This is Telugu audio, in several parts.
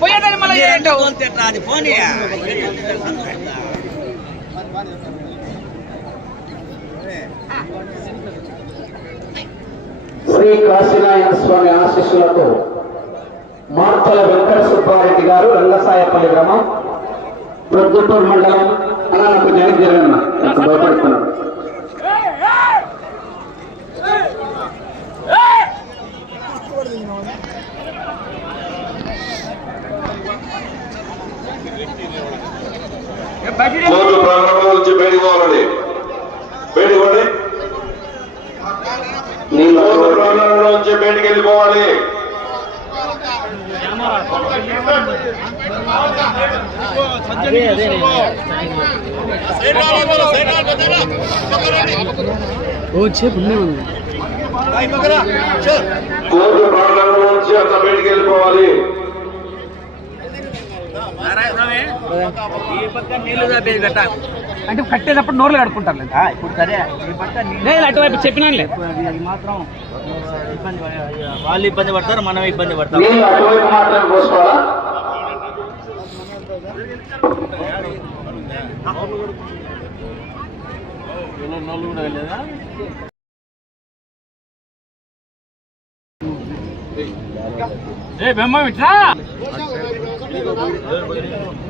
పోయేదాన్ని మళ్ళీ ఏంటావు అది శ్రీ కాశీనారాయణ స్వామి ఆశీస్సులతో మార్తల వెంకట సుబ్బారెడ్డి గారు రంగసాయపల్లి గ్రామం ప్రొద్దుటూరు మండలం అన్న నాకు జ్ఞానం జరగన్న నాకు భయపడుతున్నాను రోజు ప్రారంభం నుంచి బయటికి పోవాలండి. బయటికి పోండి. నీళ్ళు నుంచి బయటికి వెళ్ళిపోవాలి కోర్టు ప్రారంభం నుంచి అంత బయటికి వెళ్ళిపోవాలి ఈ పక్క నీళ్ళు తప్పేది కట్ట అంటే కట్టేటప్పుడు నోర్లు కడుకుంటారు లేదా? ఇప్పుడు సరే అటువైపు చెప్పినానులే. అది మాత్రం ఇబ్బంది వాళ్ళు ఇబ్బంది పడతారు మనం ఇబ్బంది పడతాం. నీళ్ళు అటువైపు మాత్రం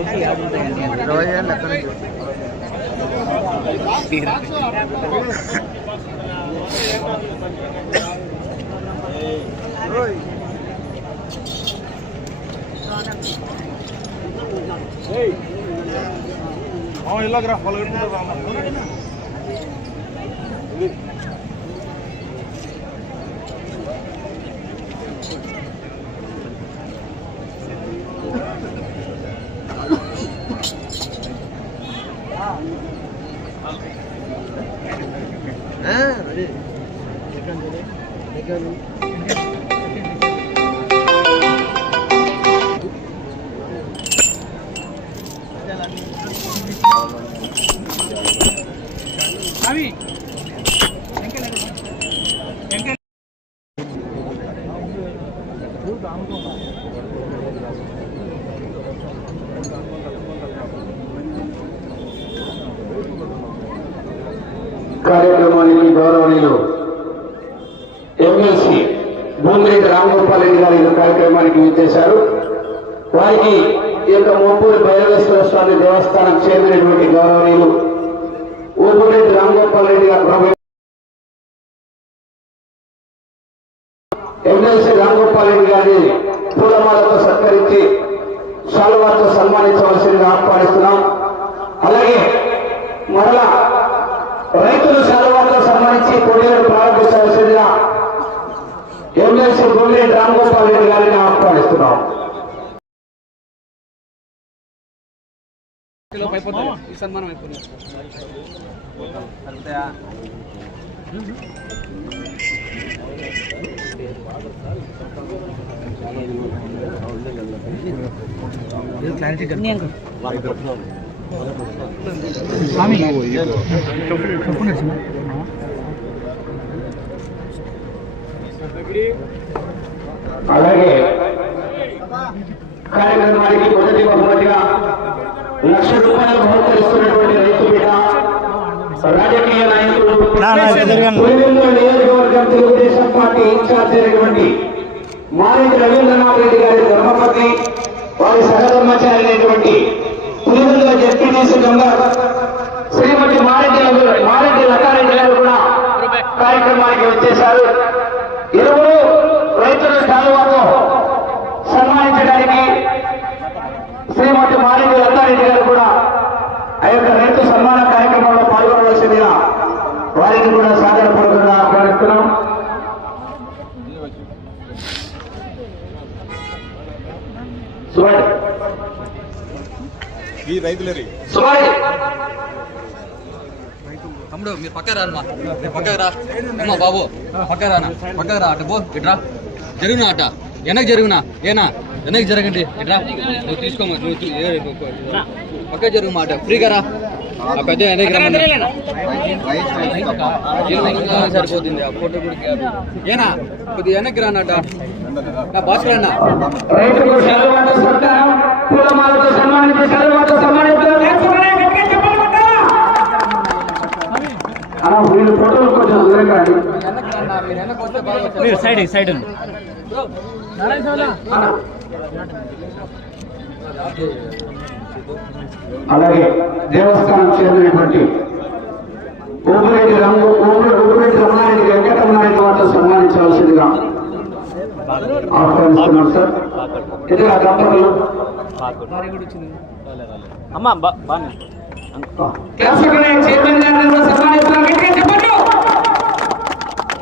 Hey, oh, you look at a follower. लेकिन గారు ఈ కార్యక్రమానికి వారికి ఈ యొక్క మొప్పూరి బయలేశ్వర స్వామి దేవస్థానం చెందినటువంటి గౌరవనీయులు ఊపిరెడ్డి రామగోపాల్ రెడ్డి గారు ఎమ్మెల్సీ రామగోపాల్ రెడ్డి గారిని పూలమాలతో సత్కరించి శాలువాతో సన్మానించవలసిందిగా ఆహ్వానిస్తున్నాం. అలాగే మరలా రైతులు శాలువాతో సన్మానించి పొడిగడు ప్రారంభించవలసిందిగా ఎమ్మెల్సీ గుండె రెడ్డి గారిని ఆహ్వానిస్తున్నాం ఈ స్వామి చెప్పు నరసింహ. అలాగే కార్యక్రమానికి మొదటి బహుమతిగా లక్ష రూపాయలు బహుకరిస్తున్నటువంటి రైతు బిడ్డ రాజకీయ నాయకులు నియోజకవర్గం తెలుగుదేశం పార్టీ ఇన్ఛార్జ్ అయినటువంటి మారెడ్డి రవీంద్రనాథ్ రెడ్డి గారి ధర్మపతి వారి సహధర్మచారి అయినటువంటి పులివెందుల జడ్పీటీసీ మెంబర్ శ్రీమతి మారెడ్డి మారెడ్డి లతారెడ్డి గారు కూడా కార్యక్రమానికి వచ్చేశారు. ఇరువురు రైతుల శాలువాతో శ్రీమతి మారెడ్డి లతారెడ్డి గారు కూడా ఆ యొక్క రైతు సన్మాన కార్యక్రమంలో పాల్గొనవలసిందిగా వారికి కూడా సాగరపూర్వకంగా ఆహ్వానిస్తున్నాం తమ్ముడు మీరు పక్క రానమ్మా మీరు పక్కకు రా. అమ్మా బాబు? పక్క రానా? పక్కకు రా. అటు పో ఇట్రా జరుగునా అట వెనక్కి జరుగునా. ఏనా? వెనక్కి జరగండి. ఇట్రా. నువ్వు తీసుకోమా నువ్వు పక్క జరుగు మాట. ఫ్రీగా రా. ఆ పెద్ద వెనక్కి రమ్మని. ఇలా సరిపోతుంది. ఆ ఫోటో కూడా. ఏనా? కొద్దిగా వెనక్కి రానట నా భాస్కర్ అన్న. వీళ్ళు ఫోటోలు కొంచెం దూరంగా. వెనక్కి వెనక్కి వస్తే బాగా. మీరు సైడ్ సైడ్ అలాగే దేవస్థానం చెందినటువంటి ఊపిరెడ్డి రంగు ఊపిరెడ్డి రమణారెడ్డి వెంకటరమణారెడ్డి వారితో సన్మానించవలసిందిగా ఆహ్వానిస్తున్నాం సార్. ఇది ఆ దంపతులు అమ్మా బా బాగా చైర్మన్ గారిని సన్మానిస్తున్నాం.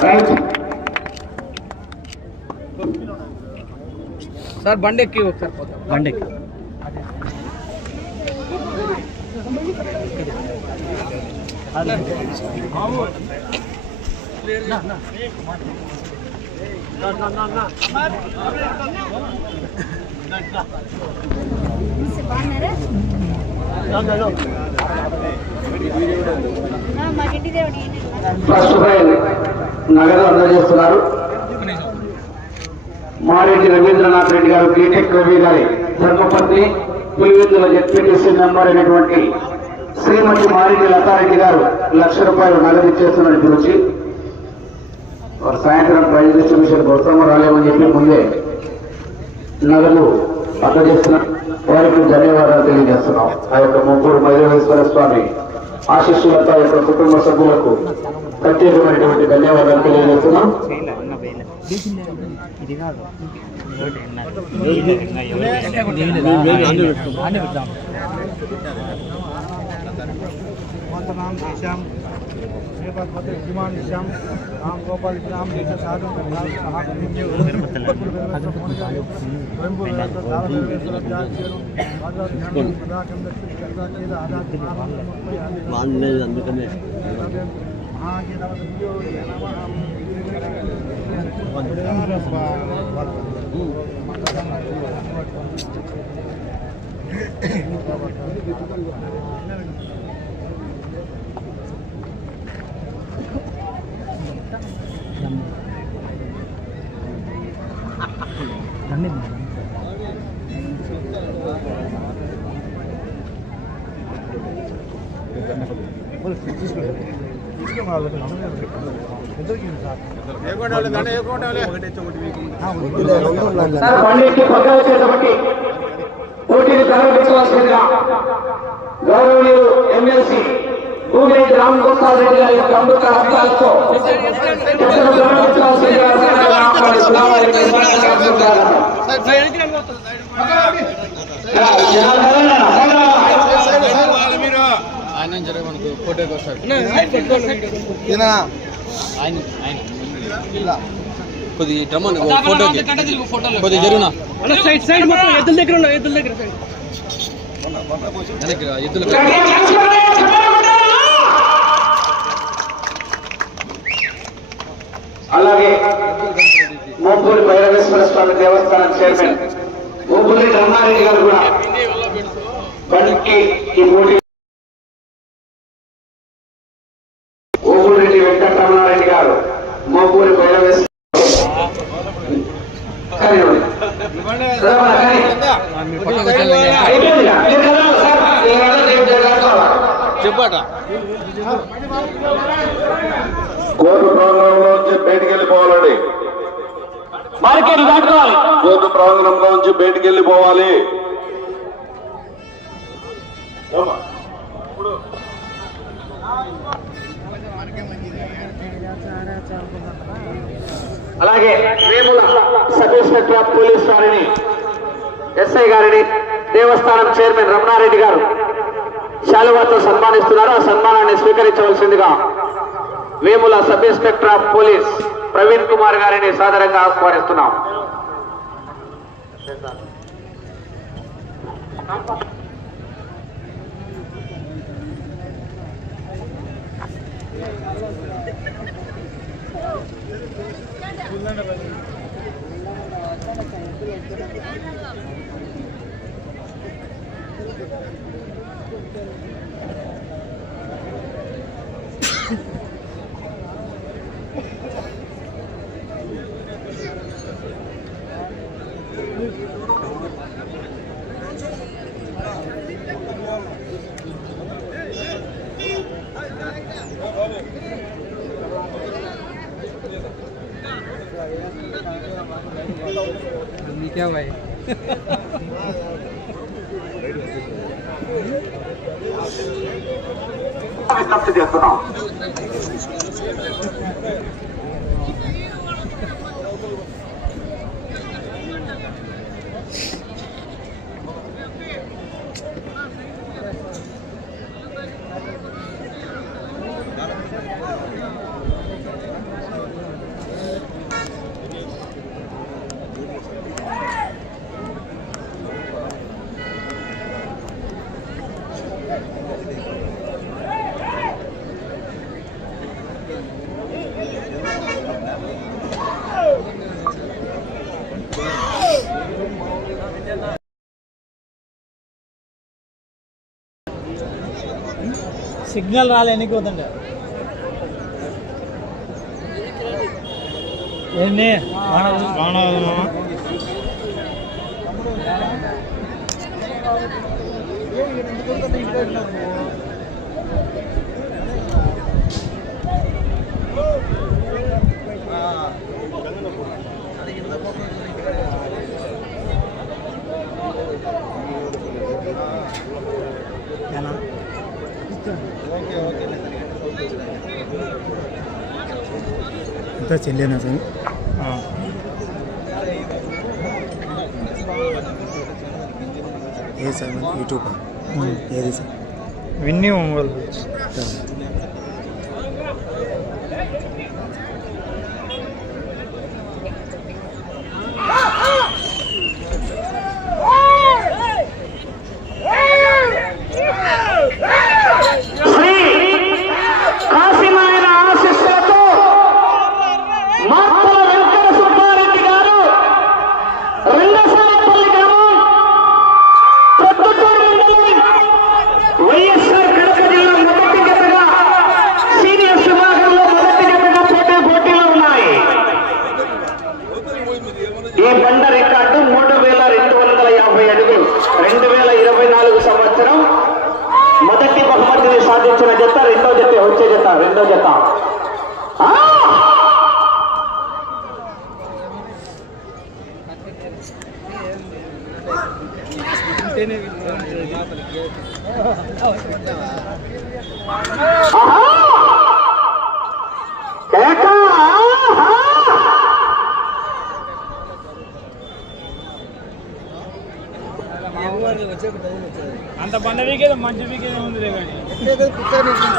రైట్. సార్ బండి ఎక్కి ఒకసారి పోతాం బండి ఈయనే. ఫస్ట్ నగదు అందజేస్తున్నారు మారెడ్డి రవీంద్రనాథ్ రెడ్డి గారు బీటెక్ రవి గారి ధర్మపత్ని పులివెందుల జెడ్పీటీసీ మెంబర్ అయినటువంటి శ్రీమతి మారెడ్డి లతారెడ్డి గారు లక్ష రూపాయలు నగదు ఇచ్చేస్తున్నారు గురించి వారు సాయంత్రం ప్రైజ్ డిస్ట్రిబ్యూషన్ కోసం రాలేమని చెప్పి ముందే నగదు అందజేస్తున్న వారికి ధన్యవాదాలు తెలియజేస్తున్నాం. ఆ యొక్క ముగ్గురు మధురేశ్వర స్వామి ఆశీస్సులతో యొక్క కుటుంబ సభ్యులకు ప్రత్యేకమైనటువంటి ధన్యవాదాలు తెలియజేస్తున్నాం. ఇది కాదు కొంతనాం చేశాం రేపకపోతే డిమాండ్ ఇచ్చాం రామ్ గోపాల్ రామ్ చేసిన సాధు అందుకనే పక్క వచ్చేటప్పటికి పోటీని ప్రారంభించవలసిందిగా గౌరవనీయులు ఎమ్మెల్సీ భూమిరెడ్డి రామ్ గోపాల్ రెడ్డి గారి యొక్క అమృత హస్తాలతో ఆయన జరగ మనకు ఫోటోకి ఆయన ఆయన. కొద్ది రమ్మని ఫోటోకి కొద్ది జరుగునా సైడ్ సైడ్ మొత్తం ఎద్దుల దగ్గర ఉన్నావు ఎద్దుల దగ్గర ఎద్దులు అలాగే మోపూరి భైరవేశ్వర స్వామి దేవస్థానం చైర్మన్ మోపూరి రమణారెడ్డి గారు కూడా బండికి ఈ పోటీ ఓపూరెడ్డి వెంకటరమణారెడ్డి గారు మోపూరి భైరవేశ్వర కానివ్వండి. రమణ, కానీ. పక్కకు వచ్చేయాలి. అయిపోయిందిగా? మీరు కదా సార్, మీరు కదా రేపు జరగాలి. చెప్పాట కోర్టు ప్రాంగణంలో నుంచి దాటుకోవాలి. కోర్టు ప్రాంగణంలో నుంచి బయటికి వెళ్ళిపోవాలి అలాగే వేముల ఇన్స్పెక్టర్ ఆఫ్ పోలీస్ వారిని ఎస్ఐ గారిని దేవస్థానం చైర్మన్ రమణారెడ్డి గారు శాలువాతో సన్మానిస్తున్నారు. ఆ సన్మానాన్ని స్వీకరించవలసిందిగా Vemula sub inspector of police Praveen Kumar గారిని సాదరంగా ఆహ్వానిస్తున్నాం. आदमी क्या हुआ है सबसे सुनाओ సిగ్నల్ రాలే ఎన్నికి పోతుండే? ఏంటి అంతా చెల్లేనా సార్ ఏ సార్ మన యూట్యూబా Yeah, this one. Vinny Umbal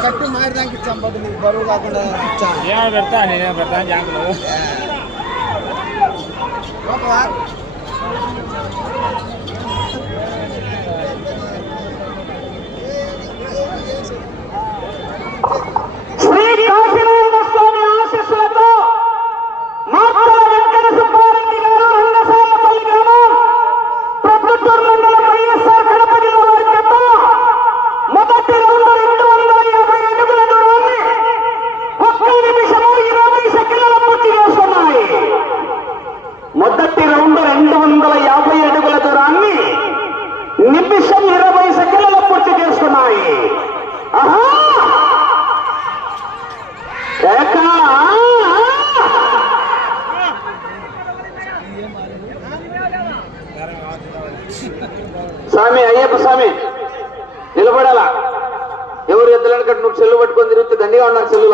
కట్టి మారడానికి ఇచ్చాం బట్ నీకు బరువు కాకుండా ఇచ్చాను ఏమైనా పెడతా నేనే పెడతా జాంకులు స్వామి అయ్యప్ప స్వామి నిలబడాలా? ఎవరు ఎద్దలనకట్టు నువ్వు చెల్లు పట్టుకొని తిరుగుతూ దండిగా ఉన్నారు చెల్లు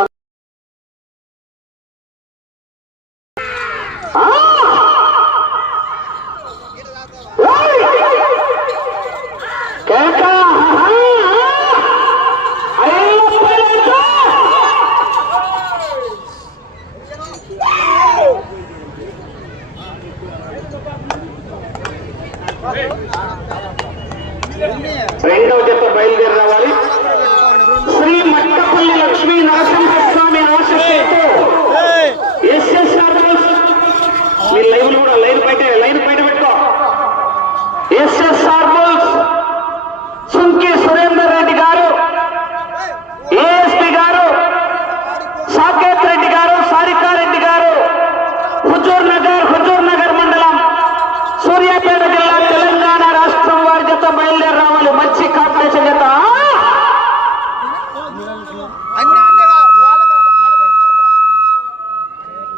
రెండవ జత బయలుదేరి రావాలి శ్రీ మట్టపల్లి లక్ష్మీ నరసింహస్వామి ఆశస్సుతో ఎస్ఎస్ఆర్ లైన్ కూడా లైన్ బయట లైన్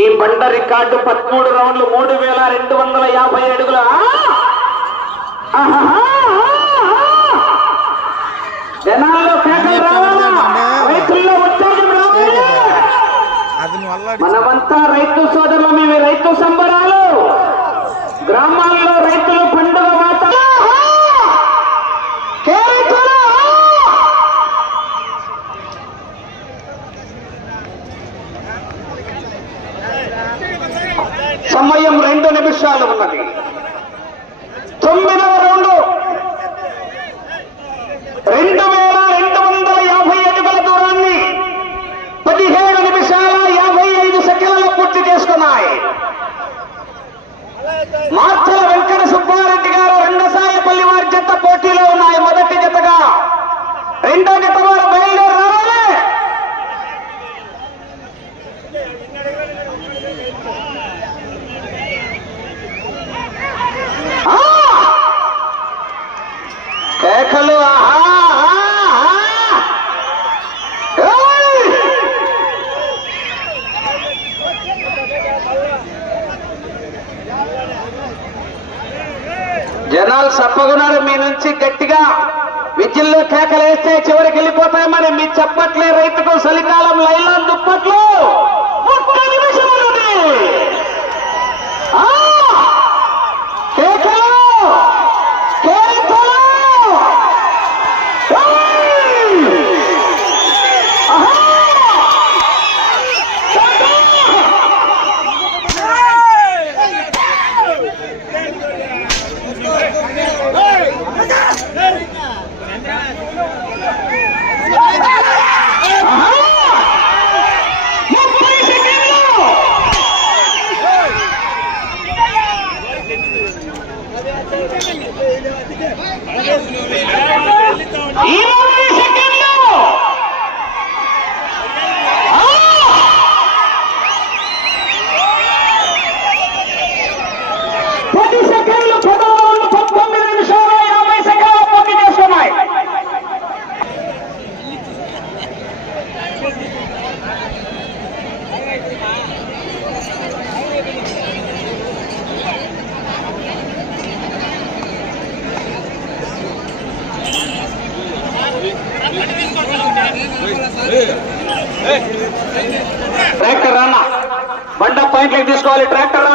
ఈ బండ రికార్డు పదమూడు రౌండ్లు మూడు వేల రెండు వందల యాభై అడుగుల. జనాల్లో రైతుల్లో మనమంతా రైతు సోదరులు రైతు సంబరాలు. గ్రామ విషయాలు ఉన్నది జనాలు చెప్పకున్నారు మీ నుంచి గట్టిగా. విద్యుల్లో కేకలేస్తే చివరికి వెళ్ళిపోతాయి మరి మీ చెప్పట్లే రైతుకు చలికాలం లైలా దుప్పట్లు. కావాలి ట్రాక్టర్